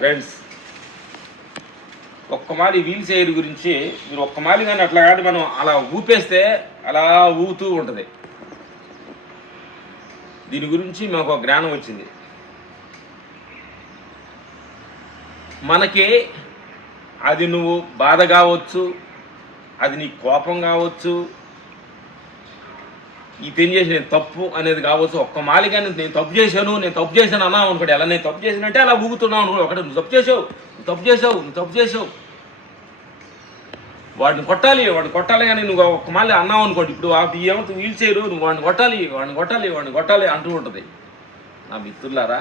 Friends, ఒక్కమాలి wheel chair గురించి మీరు ఒక్కమాలి కానీ అట్లా కానీ మనం అలా ఊపేస్తే అలా ఊగుతూ ఉంటుంది. దీని గురించి మాకు ఒక జ్ఞానం వచ్చింది. మనకి అది నువ్వు బాధ కావచ్చు, అది నీ కోపం కావచ్చు, ఈ పని చేసి నేను తప్పు అనేది కావచ్చు. ఒక్క మాలిగా నేను తప్పు చేశాను అన్నావు అనుకోండి. ఎలా నేను తప్పు చేసినంటే అలా ఊగుతున్నావు అనుకోండి. ఒకటి నువ్వు తప్పు చేసావు వాడిని కొట్టాలి కానీ నువ్వు ఒక్క మాలి అన్నావు అనుకోండి. ఇప్పుడు ఏమంటే వీల్ చేయరు, నువ్వు వాడిని కొట్టాలి అంటూ ఉంటుంది. నా మిత్రులారా,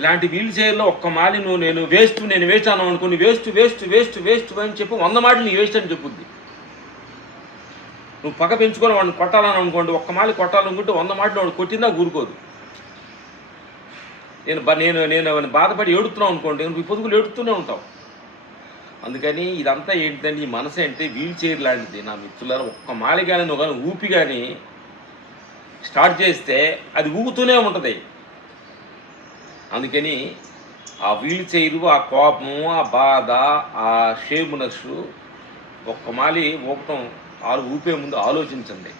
ఇలాంటి వీల్ చైర్లో ఒక్క మాలి నేను వేస్ట్ అన్నావు అనుకోండి. వేస్ట్ అని చెప్పి 100 మాటలు నీ వేస్ట్ అని చెప్పుద్ది. నువ్వు పక్క పెంచుకొని వాడిని కొట్టాలని అనుకోండి, ఒక్క మాలి కొట్టాలనుకుంటే 100 మాటలు వాడు కొట్టిందా ఊరుకోదు. నేను బాధపడి ఏడుతున్నావు అనుకోండి, నువ్వు పొదుగులు ఏడుతూనే ఉంటావు. అందుకని ఇదంతా ఏంటంటే, ఈ మనసు అంటే వీల్ చైర్ లాంటిది. నా మిత్రులారా, ఒక్క మాలి కానీ నువ్వు కానీ ఊపి కానీ స్టార్ట్ చేస్తే అది ఊగుతూనే ఉంటుంది. అందుకని ఆ వీల్ చైరు, ఆ కోపము, ఆ బాధ, ఆ షేమునస్ ఒక్క మాలి ఊపటం ఊపే ముందు ఆలోచించండి.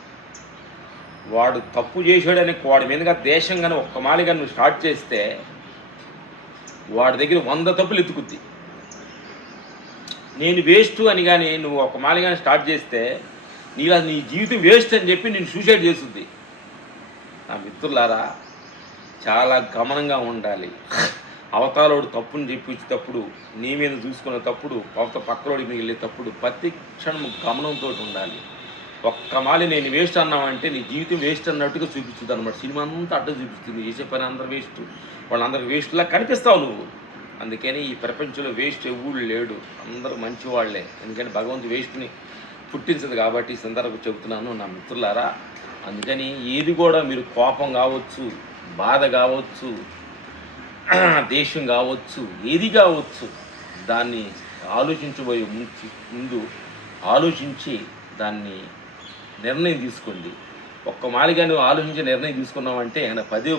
వాడు తప్పు చేశాడని వాడి మీదుగా దేశంగానే ఒక్క మాలిగా నువ్వు స్టార్ట్ చేస్తే వాడి దగ్గర 100 తప్పులు ఎత్తుకుద్ది. నేను వేస్ట్ అని కానీ నువ్వు ఒక్క మాలిగానే స్టార్ట్ చేస్తే నీ జీవితం వేస్ట్ అని చెప్పి నేను సూసైడ్ చేస్తుంది. నా మిత్రులారా, చాలా గమనంగా ఉండాలి. అవతారోడు తప్పుని చెప్పించేటప్పుడు, నీ మీద చూసుకునేటప్పుడు, పక్కలోడి మీద వెళ్ళేటప్పుడు ప్రతి క్షణం గమనంతో ఉండాలి. ఒక్క మాలి నేను వేస్ట్ అన్నామంటే నీ జీవితం వేస్ట్ అన్నట్టుగా చూపిస్తుంది అనమాట. సినిమా అంతా అడ్డు చూపిస్తుంది. చేసే పని అందరూ వేస్ట్, వాళ్ళందరూ వేస్ట్లా కనిపిస్తావు నువ్వు. అందుకని ఈ ప్రపంచంలో వేస్ట్ ఎవడు లేడు, అందరూ మంచివాళ్లే. ఎందుకని భగవంతుడు వేస్ట్ని పుట్టించదు కాబట్టి ఈ సందర్భంగా చెబుతున్నాను నా మిత్రులారా. అందుకని ఏది కూడా మీరు కోపం కావచ్చు, బాధ కావచ్చు, దేశం కావచ్చు, ఏది కావచ్చు, దాన్ని ఆలోచించబోయే ముందు ఆలోచించి దాన్ని నిర్ణయం తీసుకోండి. ఒక్క మాలిగా నువ్వు ఆలోచించి నిర్ణయం తీసుకున్నావంటే ఆయన పదే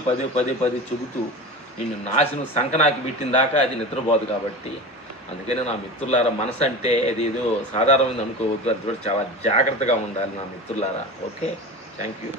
చెబుతూ నిన్ను నాశనం సంకనాకి పెట్టిన దాకా అది నిద్రపోదు. కాబట్టి అందుకని నా మిత్రులారా, మనసు అంటే అది ఏదో సాధారణమైంది అనుకోవద్దు. అది కూడా చాలా జాగ్రత్తగా ఉండాలి నా మిత్రులారా. Okay, thank you.